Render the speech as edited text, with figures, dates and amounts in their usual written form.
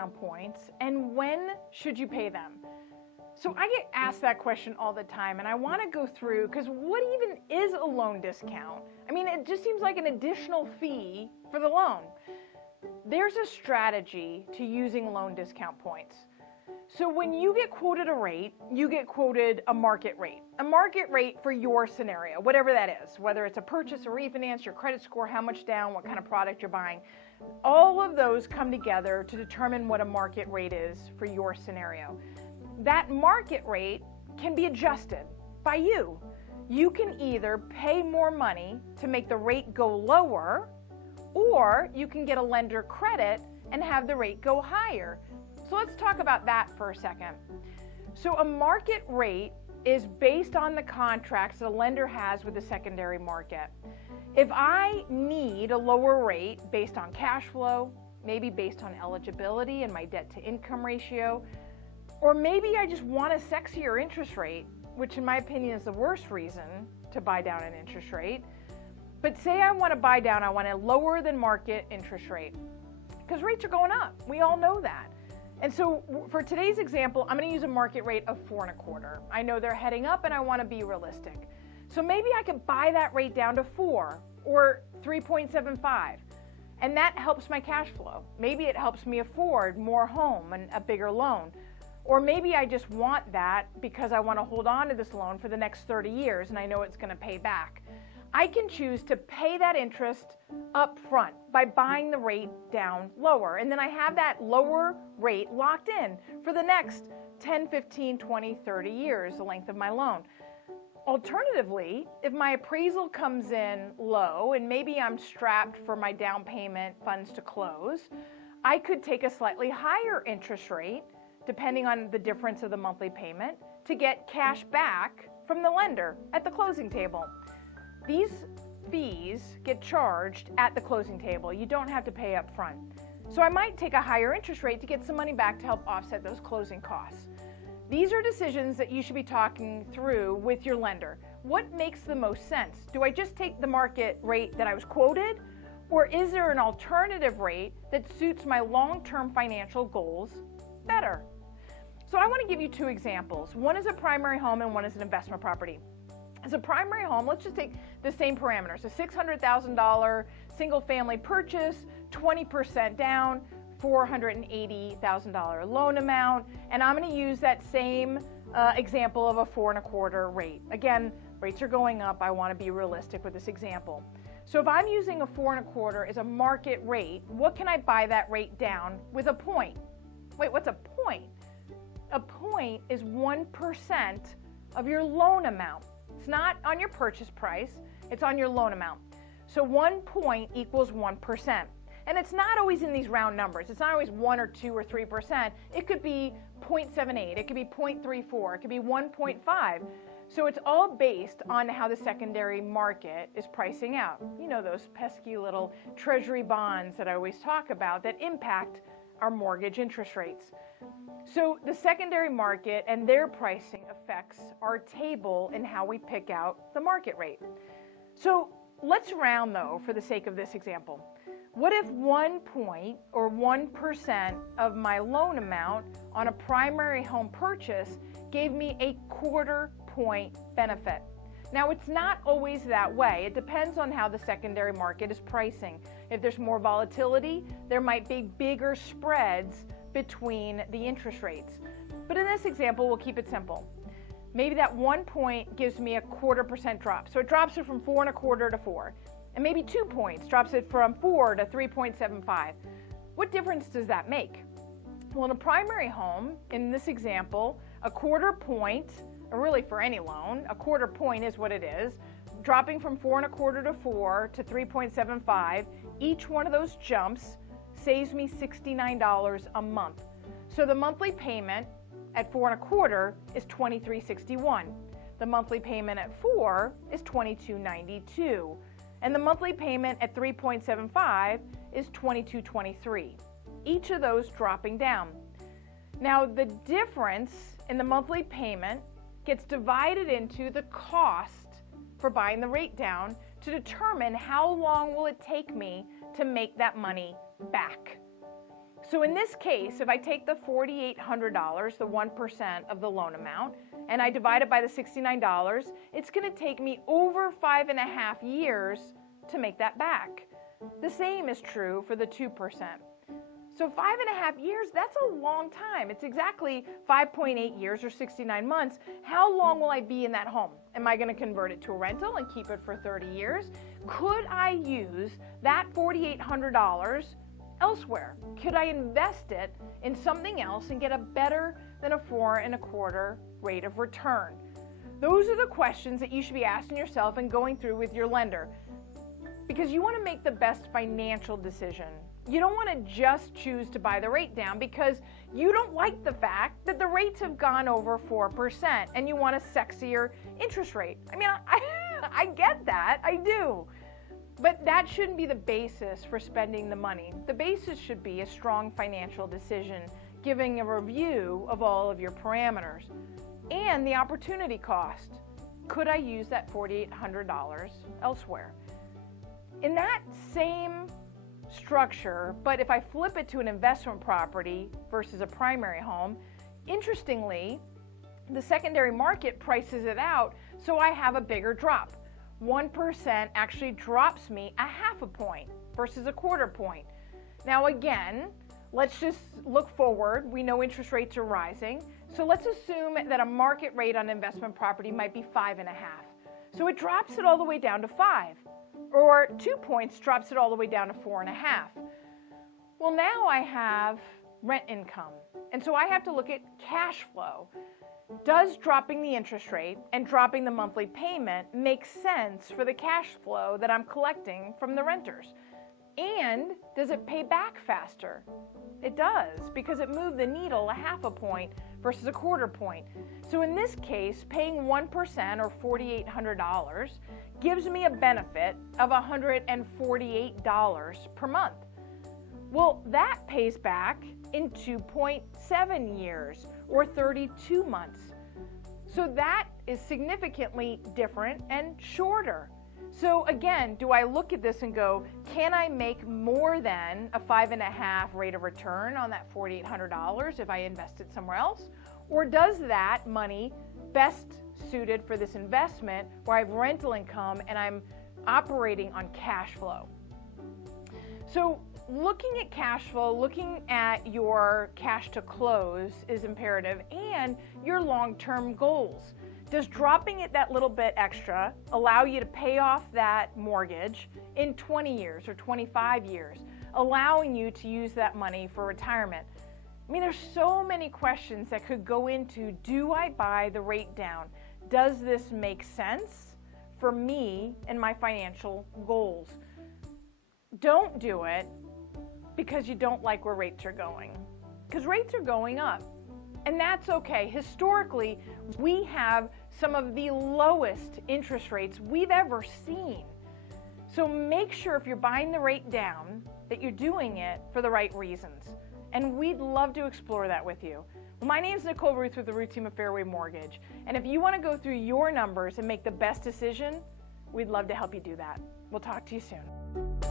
discount points, and when should you pay them? So I get asked that question all the time, and I want to go through, because what even is a loan discount? I mean, it just seems like an additional fee for the loan. There's a strategy to using loan discount points. So when you get quoted a rate, you get quoted a market rate. A market rate for your scenario, whatever that is, whether it's a purchase, a refinance, your credit score, how much down, what kind of product you're buying. All of those come together to determine what a market rate is for your scenario. That market rate can be adjusted by you. You can either pay more money to make the rate go lower, or you can get a lender credit and have the rate go higher. So let's talk about that for a second. So a market rate is based on the contracts that a lender has with the secondary market. If I need a lower rate based on cash flow, maybe based on eligibility and my debt to income ratio, or maybe I just want a sexier interest rate, which in my opinion is the worst reason to buy down an interest rate. But say I want to buy down, I want a lower than market interest rate, because rates are going up. We all know that. And so for today's example, I'm going to use a market rate of 4.25. I know they're heading up and I want to be realistic. So maybe I could buy that rate down to 4 or 3.75. And that helps my cash flow. Maybe it helps me afford more home and a bigger loan. Or maybe I just want that because I want to hold on to this loan for the next 30 years and I know it's going to pay back. I can choose to pay that interest up front by buying the rate down lower. And then I have that lower rate locked in for the next 10, 15, 20, 30 years, the length of my loan. Alternatively, if my appraisal comes in low and maybe I'm strapped for my down payment funds to close, I could take a slightly higher interest rate, depending on the difference of the monthly payment, to get cash back from the lender at the closing table. These fees get charged at the closing table. You don't have to pay up front. So I might take a higher interest rate to get some money back to help offset those closing costs. These are decisions that you should be talking through with your lender. What makes the most sense? Do I just take the market rate that I was quoted? Or is there an alternative rate that suits my long-term financial goals better? So I want to give you two examples. One is a primary home and one is an investment property. As a primary home, let's just take the same parameters. A $600,000 single family purchase, 20% down, $480,000 loan amount, and I'm going to use that same example of a 4.25 rate. Again, rates are going up. I want to be realistic with this example. So if I'm using a 4.25 as a market rate, what can I buy that rate down with a point? Wait, what's a point? A point is 1% of your loan amount. It's not on your purchase price, it's on your loan amount. So 1 point equals 1%. And it's not always in these round numbers. It's not always 1 or 2 or 3%. It could be 0.78, it could be 0.34, it could be 1.5. So it's all based on how the secondary market is pricing out. You know, those pesky little treasury bonds that I always talk about that impact our mortgage interest rates. So the secondary market and their pricing affects our table and how we pick out the market rate. So let's round though for the sake of this example. What if 1 point or 1% of my loan amount on a primary home purchase gave me a 1/4 point benefit? Now it's not always that way. It depends on how the secondary market is pricing. If there's more volatility, there might be bigger spreads between the interest rates. But in this example, we'll keep it simple. Maybe that 1 point gives me a 1/4% drop. So it drops it from 4.25 to 4. And maybe 2 points drops it from 4 to 3.75. What difference does that make? Well, in a primary home, in this example, a 1/4 point, or really for any loan, a 1/4 point is what it is, dropping from 4.25 to 4 to 3.75, each one of those jumps saves me $69 a month. So the monthly payment at 4.25 is $23.61. The monthly payment at 4 is $22.92. And the monthly payment at 3.75 is $22.23. Each of those dropping down. Now the difference in the monthly payment gets divided into the cost for buying the rate down to determine how long will it take me to make that money back. So in this case, if I take the $4,800, the 1% of the loan amount, and I divide it by the $69, it's going to take me over 5.5 years to make that back. The same is true for the 2%. So 5.5 years, that's a long time. It's exactly 5.8 years or 69 months. How long will I be in that home? Am I going to convert it to a rental and keep it for 30 years? Could I use that $4,800 elsewhere? Could I invest it in something else and get a better than a 4.25% rate of return? Those are the questions that you should be asking yourself and going through with your lender, because you want to make the best financial decision. You don't want to just choose to buy the rate down because you don't like the fact that the rates have gone over 4% and you want a sexier interest rate. I mean, I get that, I do. But that shouldn't be the basis for spending the money. The basis should be a strong financial decision, giving a review of all of your parameters and the opportunity cost. Could I use that $4,800 elsewhere? In that same structure, but if I flip it to an investment property versus a primary home, interestingly, the secondary market prices it out, so I have a bigger drop. 1% actually drops me 0.5 point versus 1/4 point. Now again, let's just look forward. We know interest rates are rising, so let's assume that a market rate on investment property might be 5.5. So it drops it all the way down to 5. Or 2 points drops it all the way down to 4.5. Well, now I have rent income. And so I have to look at cash flow. Does dropping the interest rate and dropping the monthly payment make sense for the cash flow that I'm collecting from the renters? And does it pay back faster? It does, because it moved the needle 0.5 point versus 1/4 point. So in this case, paying 1% or $4,800 gives me a benefit of $148 per month. Well, that pays back in 2.7 years or 32 months. So that is significantly different and shorter. So again, do I look at this and go, can I make more than a 5.5 rate of return on that $4,800 if I invest it somewhere else? Or does that money best suited for this investment where I have rental income and I'm operating on cash flow? So looking at cash flow, looking at your cash to close is imperative, and your long-term goals. Does dropping it that little bit extra allow you to pay off that mortgage in 20 years or 25 years, allowing you to use that money for retirement? I mean, there's so many questions that could go into, do I buy the rate down? Does this make sense for me and my financial goals? Don't do it because you don't like where rates are going, because rates are going up. And that's okay. Historically, we have some of the lowest interest rates we've ever seen. So make sure if you're buying the rate down that you're doing it for the right reasons. And we'd love to explore that with you. My name is Nicole Rueth with the Rueth team of Fairway Mortgage. And if you want to go through your numbers and make the best decision, we'd love to help you do that. We'll talk to you soon.